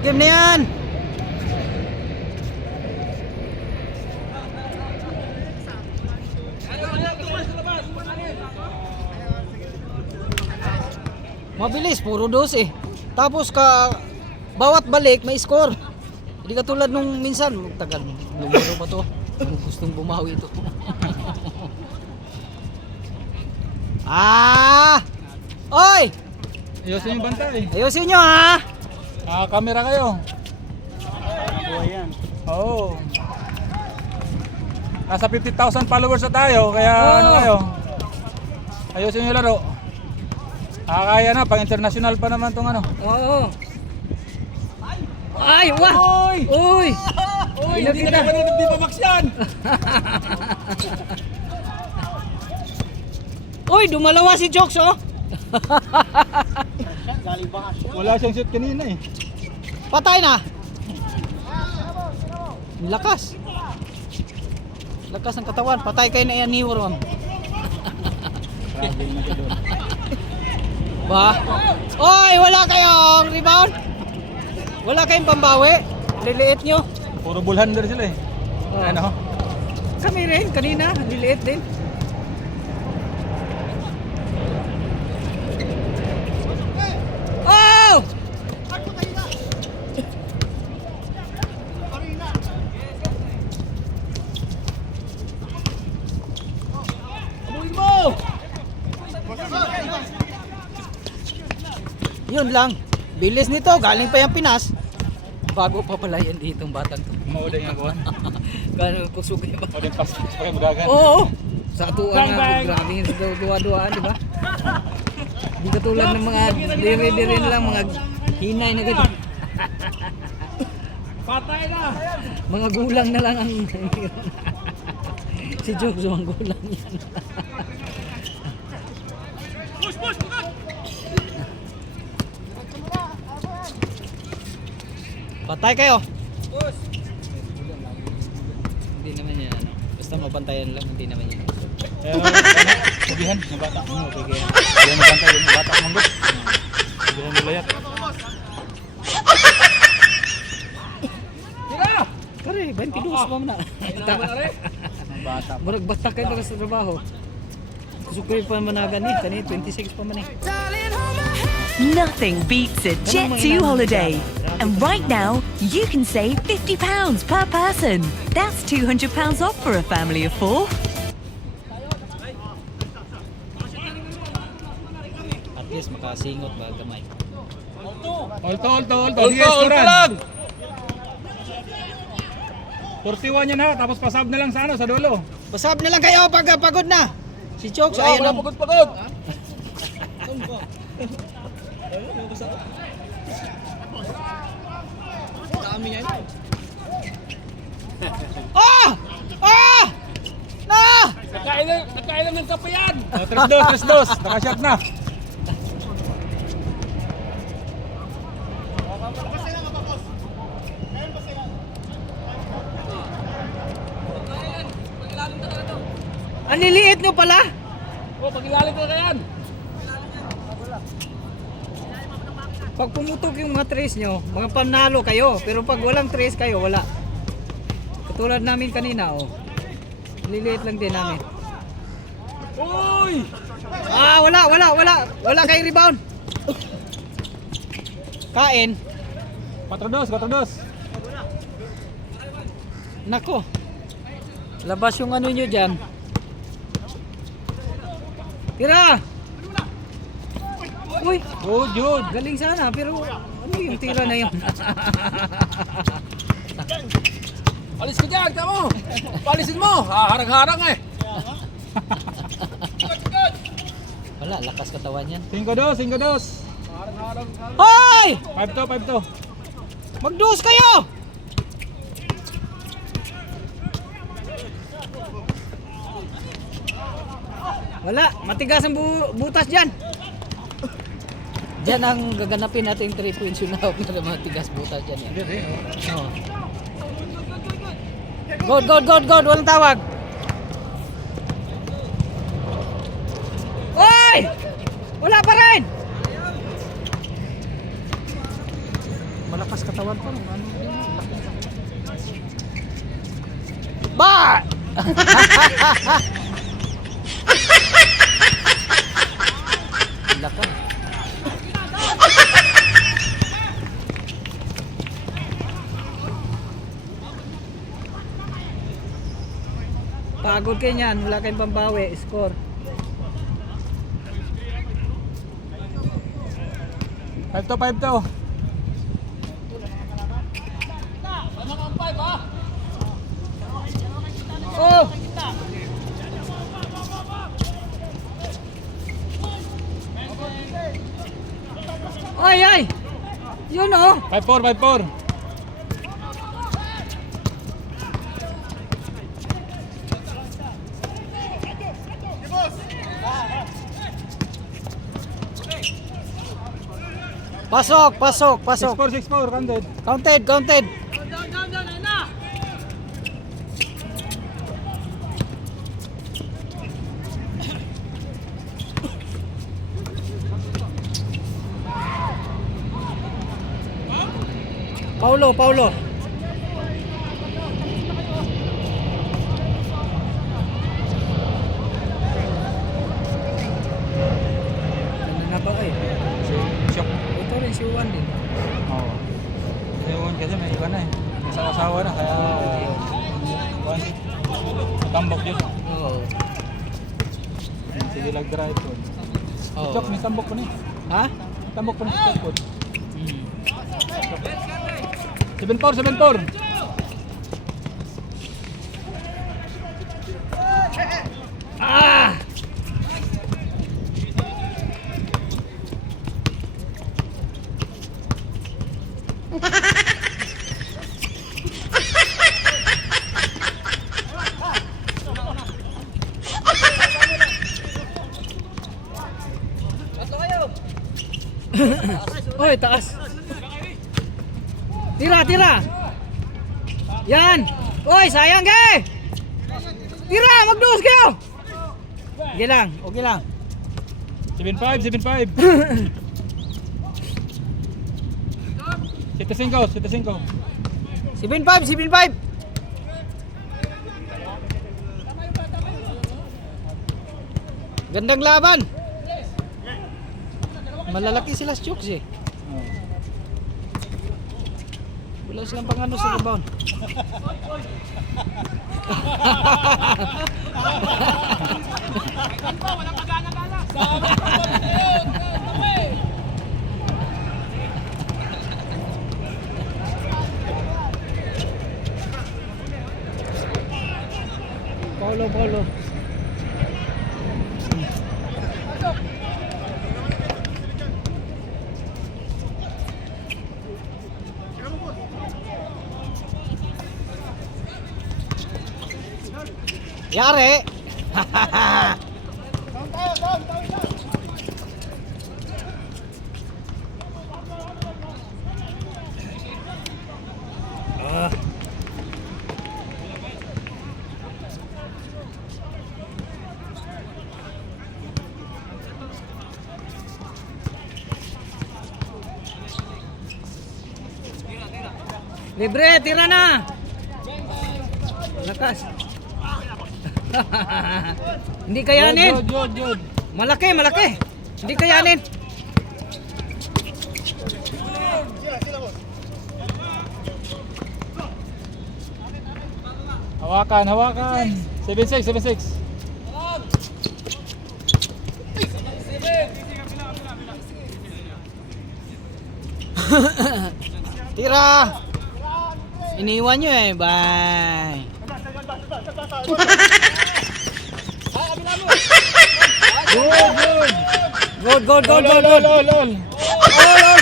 Short game na yan. Mabilis, puro 12. Tapos bawat balik may score. Hindi katulad nung minsan, tagal numero pa to. Gustong bumawi ito. Oy! Ayusin yung bantay. Ayusin nyo ha. Camera kayo. Buhay yan. Oo. Nasa 50,000 followers na tayo, kaya ano kayo? Ayusin yung laro. Kaya na, pang international pa naman tong ano. Oo. Ay, wah! Uy! Uy, hindi ka naman hindi pa max yan. Uy, dumalawa si Jokes oh. Galing baka siya. Wala siyang shoot kanina eh. Patay na. Lakas. Lakas ng katawan. Patay kayo na yan ni Worm. Ba? Oy, wala kayong rebound? Wala kayong pambawi? Liliit nyo? Puro bullhander sila eh. Ano? Kami rin, kanina. Liliit din. Oh! Abuin mo! Yun lang. Bilis nito, galing pa yung Pinas. Bago pa pala yan ditong batang to. Mauda yung gawa. Gano'n kusog niya ba? O din pas pa kayo magagan. Oo. Sa atuan Bang, nga, bang. grabe yung duwa-duwaan, di ba? Di katulad ng mga dire-dire lang, mga hinay na ganito. Patay na! Mga gulang na lang ang si Jokes ang gulang yan. Patay kayo. Hindi naman yan ano. Basta mabantayan lang, hindi naman yan. Sabihan, yung bata mo. Yan yung bantay, yung bata mo. Sabihan mo layat. Tira! Kare, 22 pa mo na. Bata. Murag basta kayo sa trabaho. Gusto ko pa managan ni, kani 26 pa man eh. Nothing beats a Jet2 holiday. And right now, you can save £50 per person. That's £200 off for a family of 4. At least makasingot ba gamay. Olto lang! 41 yan ha, tapos pasab na lang sa ano, sa dulo. Pasab na lang kayo pag pagod na. Si Chokes ayun ang pagod. Ah! Ah! Na! Nakailan ng kape yan! 3-2, nakashot na. Ang liliit nyo pala. Pag-ilalim ka yan. Pag pumutok yung mga trace nyo, mga panalo kayo. Pero pag walang trace kayo, wala. Katulad namin kanina, oh. Liliit lang din namin. Uy! Wala kayong rebound. Kain. 4-2. Nako. Labas yung ano nyo dyan. Tira! Uy! Oh, Jude! Galing sana, pero ano yung tira na yun? Alis ka dyan, kamo! Palisin mo! Harang-harang eh! Wala, lakas katawan yan. 5-2. Hoy! 5-2. Mag-dos kayo! Wala, matigas ang butas dyan. Dyan ang gaganapin natin 3 points yun na matigas butas dyan. Oh. Good. Walang tawag. Oy! Wala pa rin! Malakas lakas katawan pa. Ano, ba! Lakas. Pagod kayo niyan, wala kayong pambawi, score. 5-2. Oh! Ay, ay! Yun oh! 5-4. Pasok, pasok, pasok. 6-4, counted. Counted, counted. Paulo. Ano na ba eh? Shock. Ito rin si Juan din. Oo. Kasi may iba na eh. May asawa na kaya tambok yun. Oo. Sige drive ko. Oo. Shock, may tambok ko na eh. Ha? May tambok ko na sa code. 7-4. Ah! Oy, taas. Tira. Yan. Oy, sayang ke. Tira, magduos kayo. Okay lang. 7-5. 7-5. 7-5. Gandang laban. Malalaki sila sa Chooks eh. Wala silang pangano sa rebound. Paulo. Yari. Libre, tira na. Lakas. Hindi kayanin. Jod. Malaki. Hindi kayanin. Hawakan. 7-6. Tira. Iniwan nyo eh. Bye. Good. Lol. All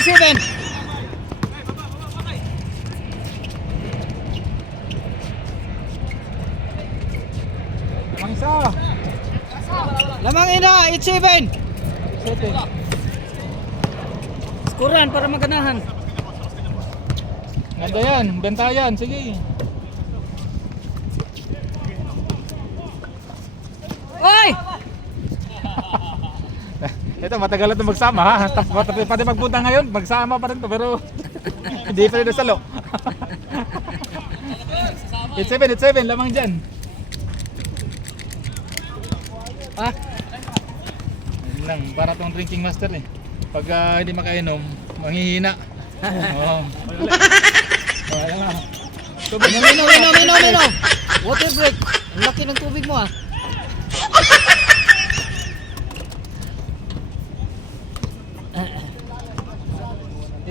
7. Mangsa. Lamang ina, 8-7. 7. Skuran para maganahan. Ganda yan. Benta yan. Sige. Oy! Ito matagal na ito magsama ha. Pati magpunta ngayon, magsama pa rin to pero Hindi pa rin salo. It's 7, lamang dyan. Ah, Yun lang, para tong drinking master eh. Pag hindi makainom, manghihina. Oo. Wala na. Mino. Water break. Ang laki ng tubig mo ah.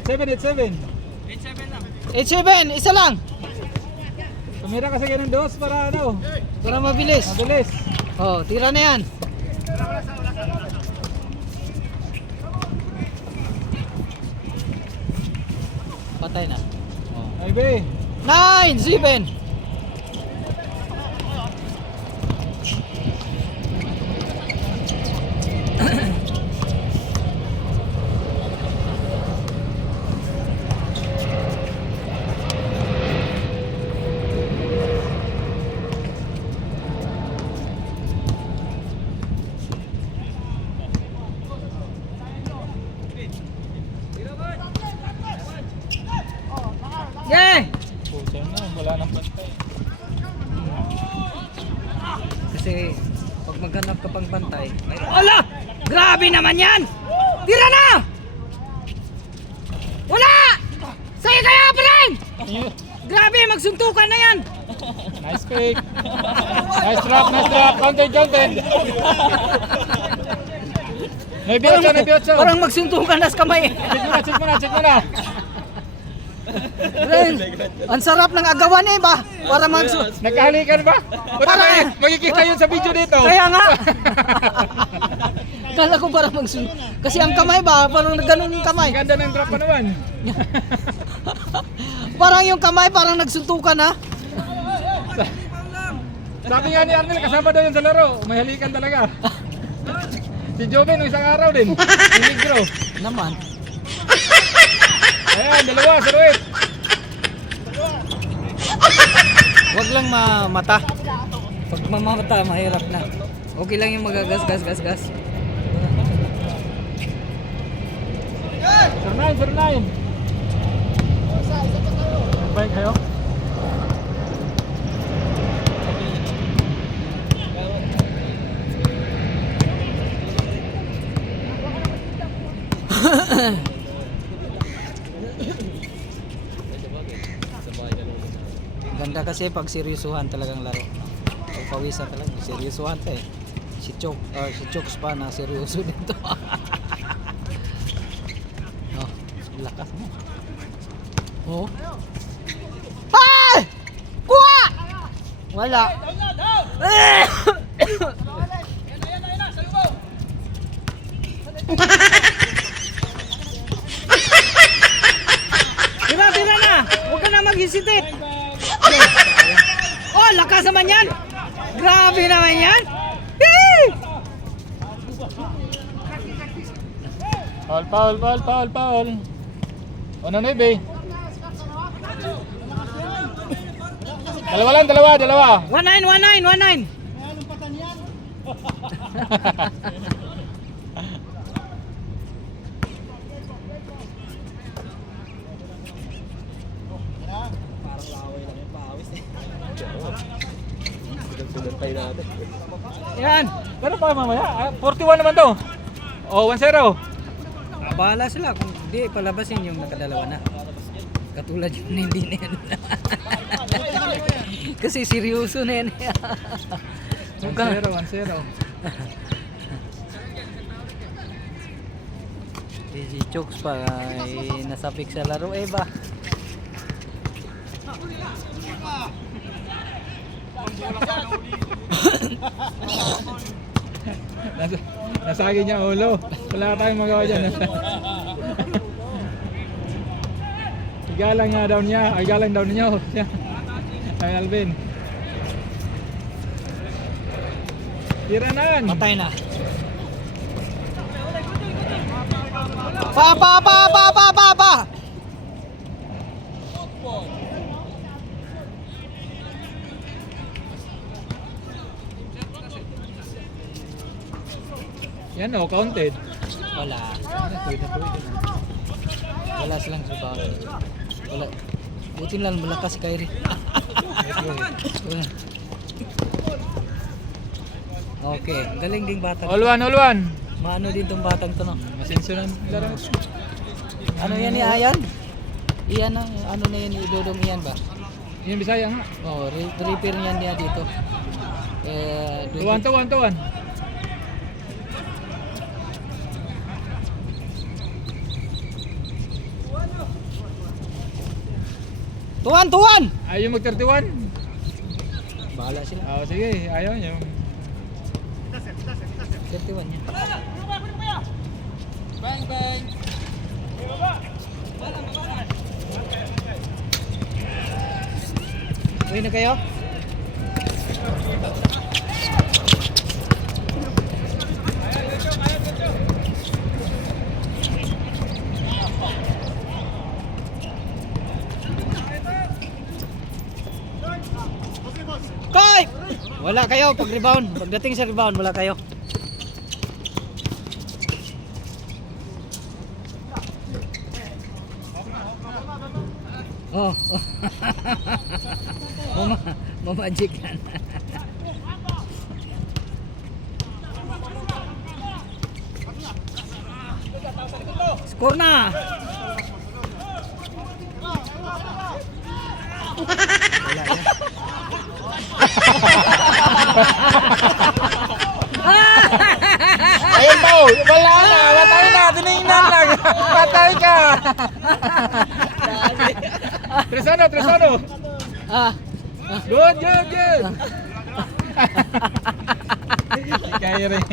It's 7. 8-7, isa lang. Tumira kasi kayo ng dos para ano, Para mabilis. mabilis. Oh, tira na yan. Patay na. Ay be. 9-7. Yay! Pusa na, wala nang bantay. Kasi pag maghanap ka pang bantay, may... Ala! Grabe naman yan! Tira na! Wala! Sa'yo kaya pa rin! Grabe, magsuntukan na yan! Nice pick. Nice drop. Counted. May biyotso. Parang magsuntukan na sa kamay. Check mo na. Ren, ang sarap ng agawan eh ba? Para Nagkahalikan ba? Para- Magkikita yun sa video dito. Kaya nga. Kala ko parang kasi ang kamay ba, parang ganun yung kamay. Ganda ng drop pa naman. Parang yung kamay parang nagsuntukan na. Sabi nga ni Arnel, kasama daw yun sa laro. May halikan talaga. Si Joven, isang araw din. Si Negro. Naman. Ayan, 2, 0-8. Wag lang mamata. Pag mamata, mahirap na. Okay lang yung magagas. Sir 9. Baik kayo? Ganda kasi pag seryosuhan talagang laro. Pag pawisan talaga, seryosuhan ka eh. Si Chokes pa na seryoso dito. Oh, lakas mo. Oh. Ay! Kuha! Wala. Tira na! Huwag ka na mag-hesitate! Oh, lakas naman yan! Grabe naman yan! Hee! Foul. Ano na ibe? Dalawa. 19. Yan! Pero pa mamaya, 41 naman to. Oh, 1-0. Bahala sila kung hindi palabasin yung nakadalawa na. Katulad yung hindi na yan. Kasi seryoso na yan. 1-0. Si Chokes pa ay nasapik sa laro eh ba? Nasagi niya ulo. Wala tayong magawa dyan. Igalang daw niya. Ay Alvin. Tira na yan. Patay na. Pa! Yan o, counted. Wala. Wala silang rebound. Wala. Buti lang malakas si Kyrie. Okay, galing ding bata. All one. Maano din tong batang to, no? Masenso lang laro. Ano yan ni Ayan? Iyan ang ano na yan, idodong iyan ba? Yung Bisaya nga. Oh, repair niyan niya dito. Tuwan. Tuwan! Ayaw mag 31. Bahala sila. Sige, ayaw nyo. 31 niya. Uwi na kayo? Koy! Wala kayo pag rebound. Pagdating sa rebound, wala kayo. Oh. Magic yan. Score na. Wala yan. Ayun po! Wala na! Patay na! Tinignan lang! Patay ka! Tresano! Good! Kaya rin.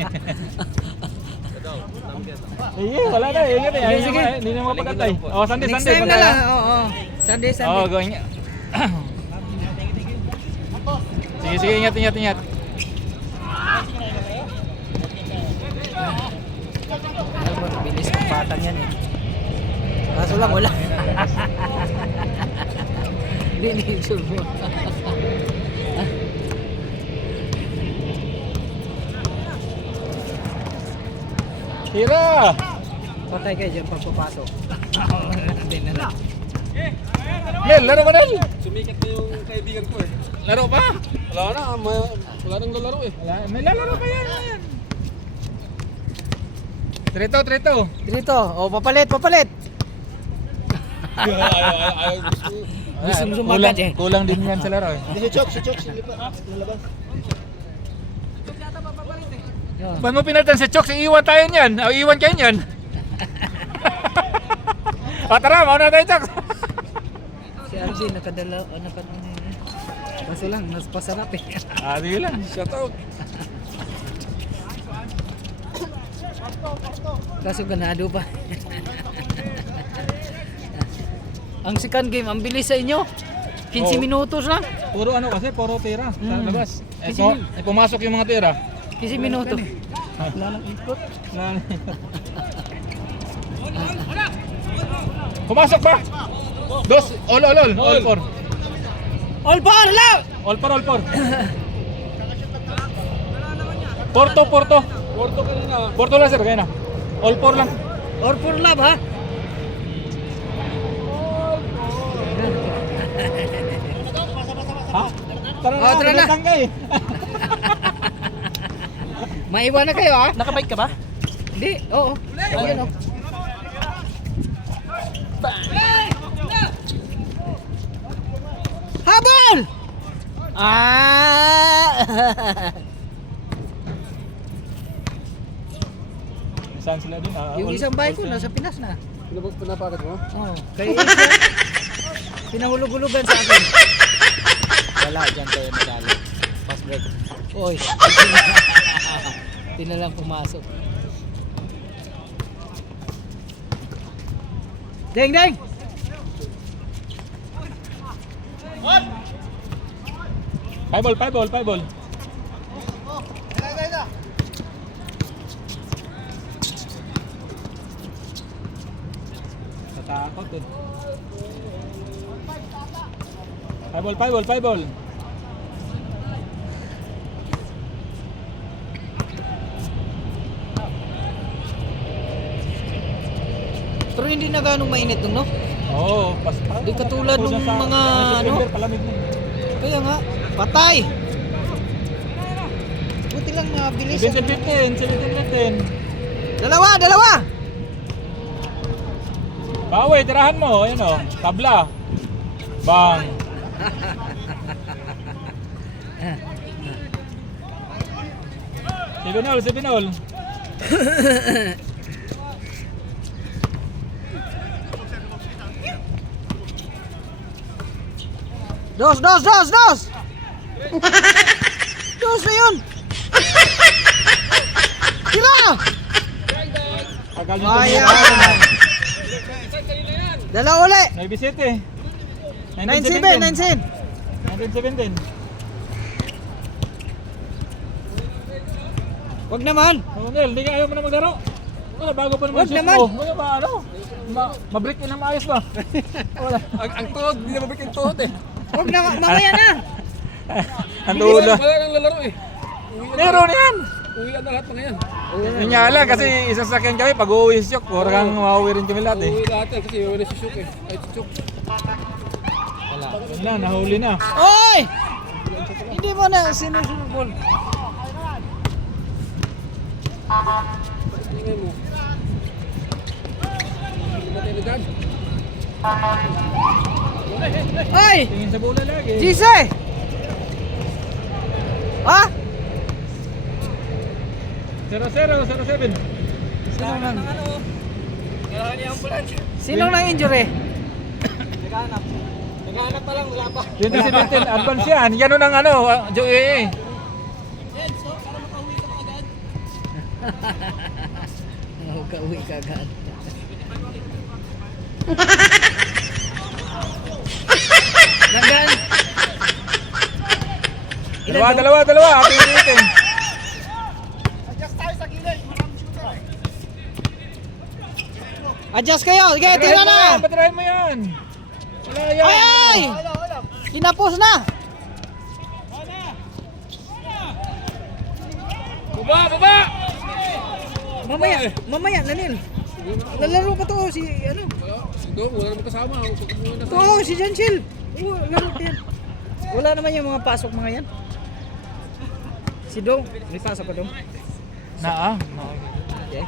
Wala na. Ingat eh. Sige. Hindi na makapagantay. Sunday. Next time na lang. Oo. Sunday. Going. Sige. Ingat. Alam mo, bilis ng batang yan eh. Kaso lang wala. Hindi surbo. Tira! Patay kayo dyan pag papasok. Hindi na lang. Nel, laro ba Nel? Sumikat na yung kaibigan ko eh. Laro pa? Wala na, wala nang lalaro eh. May lalaro pa yan. Trito. Dito. O, papalit. Ayaw gusto. Gusto mo sumagad eh. Kulang din yan sa laro eh. Si Chok, nalabas. Yun. Ba't mo pinalitan si Chok? Iiwan tayo niyan. O, iiwan kayo niyan. Tara, mauna tayo Chok. Si Alvin nakadala. Kaso lang, mas pasarap eh. Sige lang. Shout out. Kaso ganado pa. Ang second game, ang bilis sa inyo. 15 minutos lang. Puro tira sa labas. Kasi Pumasok yung mga tira. 15 minutos. Wala nang ikot. Pumasok ba? Dos, all four. All ball lang! All four. Porto. Porto kanina. Porto lang sir, kaya na. All four lang. Or for love ha? Ha? Tara Tara na. Tangkay. Maiwan na kayo ha? Nakabike ka ba? Hindi, oo. Ayun o. Habol! Saan sila din? Yung isang bike ko nasa Pinas na. Pinapakat mo? Oo. Kay Asia, pinahulog-hulugan sa akin. Wala, dyan tayo nadali. Fast break. Oy. Hindi na lang pumasok. Deng! Five ball. Natakot eh. Five ball. Pero hindi na ganong mainit dun, no? Oo, Di katulad nung mga, ano? Palamig na. Kaya nga, patay! Buti lang mabilis. 17-15. Dalawa! Bawi, tirahan mo. Ayun o, tabla. Bang. Sibinol. Dos! Dos na yun! Tira! Tagal nyo Ayan! tumira. Dalawa uli! 9-7. 9-7! 19-17. Wag naman! Oh, Nel, hindi ka ayaw mo na maglaro. Wala, bago pa naman Wag shoot naman. mo. Wala ba, ano? Mabreak ka na maayos ba? Wala. Ang tuhod, hindi na mabalik yung tuhod eh. Wag naman! Mamaya na! Ang dulo. Wala nang lalaro eh. Meron yan. Uwian na lahat mga yan. Yun nga lang, kasi isang sakyan kami, pag uuwi si Chok, parang mauwi rin kami lahat eh. Uwi lahat yan kasi uwi na si Shuk eh. Ay, si Shuk. Yun na, nahuli na. Oy! Hindi mo na sinusulbol. Tingnan mo. Matay na dyan. Oy! Tingin sa bola lagi. Jise! Ha? 0-0, 0-7. Sinong nang injury? Naghahanap pa lang, wala pa. 2017, advance yan. Yan ang ano, Joey. Kauwi ka agad. Dagan. Dalawa. Ating ulitin. Adjust kayo. Sige, tira na. Patirahin mo yan. Wala yan. Ay! Tinapos na. Baba! Mamaya, Lanil. Lalaro pa to si ano? Dong, wala naman kasama. To si Janchil. Laro din. Wala naman yung mga pasok mga yan. Si Dong, may pasok pa Dong. Okay.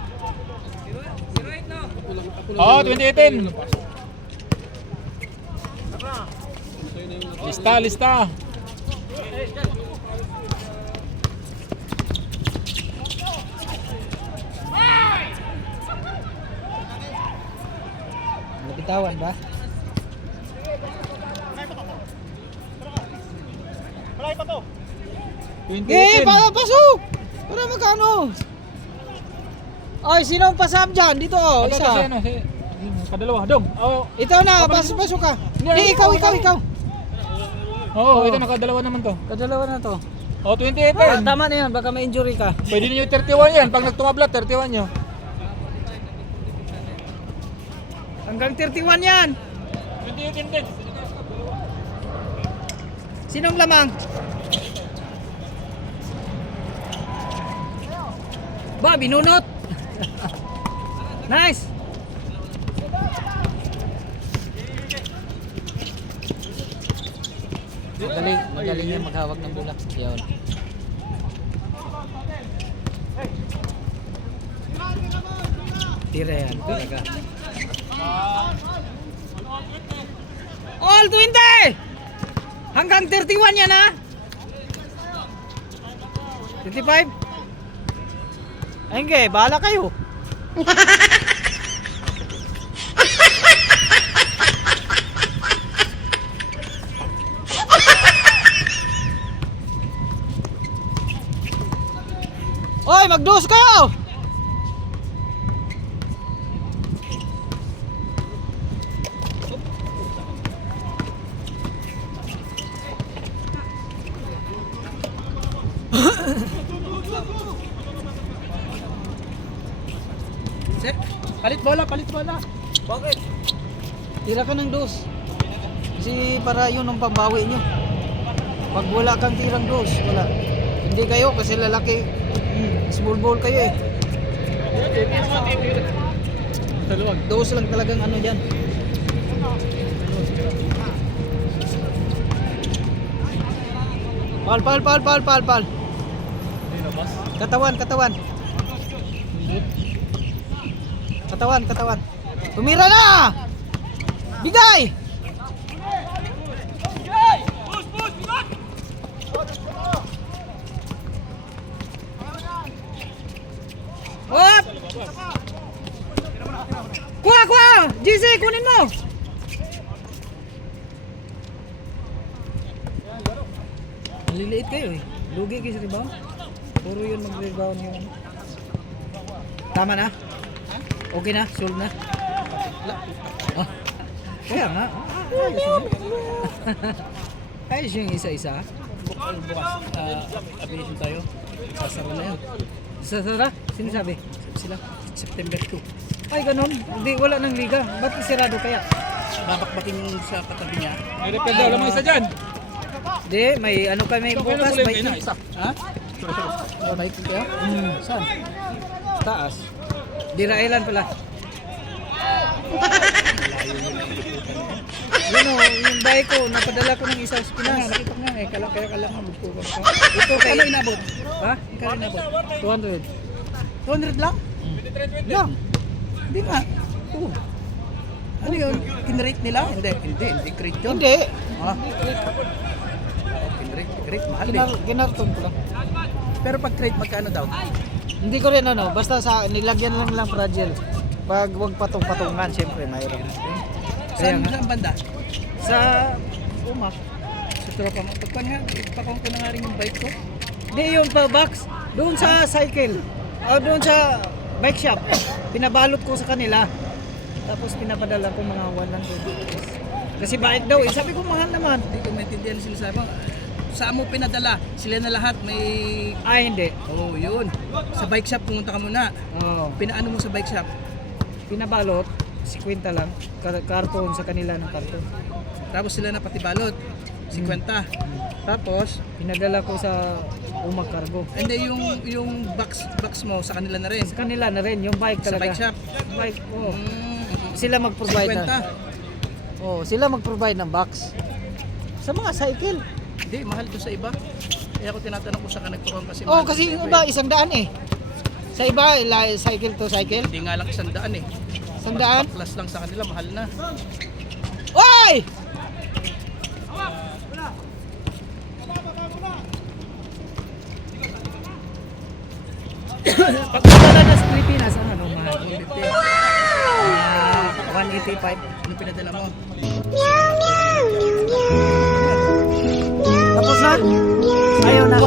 Oo, 2018. Lista. Napitawan ba? Eh, 2018. pasok! Para magkano? Ay, sino ang pasam dyan? Dito oh, Ito, isa. kadalawa. Dong. Oo. Ito na, pasok ka. Hindi, ikaw. Oo, ito nakadalawa naman to. Kadalawa na to. Oo, 2018. Tama na yan, baka may injury ka. Pwede niyo 31 yan. Pag nagtumablat, 31 nyo. Hanggang 31 yan. 2018 din. Sinong lamang? Ba, binunot. Nice. Magaling yan maghawak ng bola. Yun. Tira yan, talaga. All 20! Hanggang 31 yan ha? 25? Ayun bahala kayo. Oy, magdos kayo! Palit bola. Bakit? Tira ka ng dos. Kasi para yun ang pambawi nyo. Pag wala kang tirang dos, wala. Hindi kayo kasi lalaki. Small ball kayo eh. Taluwag. Dos lang talagang ano dyan. Pal. Katawan. Katawan. Tumira na! Bigay! Hop! Kuha! GC, kunin mo! Maliliit kayo eh. Lugi kayo sa rebound. Puro yun mag-rebound yung... Tama na? Okay na? Solve na? Ah, kaya nga. Ayos yung isa-isa. Bukas, abihin tayo. Sasara na yun. Sasara? Sino sabi? Sila, September 2. Ay, ganun. Hindi, wala ng liga. Ba't sirado kaya? Babakbakin sa katabi niya. May depende, wala mga isa dyan. Hindi, may ano kami bukas. Bike na. isa. Ha? Oh, bike ko kaya? Saan? Taas. Dirailan pala. Yun o, yung bike ko, napadala ko ng isang Pinas. Nakita ko nga eh, kala nga magpukan ka. Ito kay... Ano inabot? Ha? Kala inabot? 200. 200 lang? Lang. Hindi nga. Oo. Ano yun? Kinrate nila? Hindi crate yun. Hindi. Ah. Kinrate, mahal eh. Ginarton ko lang. Pero pag crate, magkano daw? Hindi ko rin ano, basta sa nilagyan lang fragile. Pag wag patong-patungan, syempre mayroon. Saan nga. saan banda? Sa umak. Sa tropa mo. Pagpan nga, ipakong ko na nga rin yung bike ko. Hindi yung pa box. Doon sa cycle. O doon sa bike shop. Pinabalot ko sa kanila. Tapos pinapadala ko mga 100. Kasi bike daw eh. Sabi ko mahal naman. Hindi ko maintindihan sila sa saan mo pinadala? Sila na lahat may... Ay hindi. Oh, yun. Sa bike shop pumunta ka muna. Oo. Pinaano mo sa bike shop? Pinabalot. 50 lang. Karton sa kanila ng karton. Tapos sila na pati balot. 50. Tapos, Pinadala ko sa Umag Cargo. hindi yung box mo sa kanila na rin. Sa kanila na rin. Yung bike Sa talaga. bike shop. Bike. Oo. Mm, Sila mag-provide 50. na. Oh, sila mag-provide ng box. Sa mga cycle. Hindi, mahal to sa iba. Kaya ako tinatanong ko sa nagpuruan kasi Oh, mahal kasi sa yung iba iba 100 eh. Sa iba, cycle to cycle. Hindi nga lang 100 eh. 100. Plus lang sa kanila, mahal na. Oy! Pag wala na sa Pilipinas, ano mahal? 185. Ano pinadala mo? Tapos na? Ayaw na.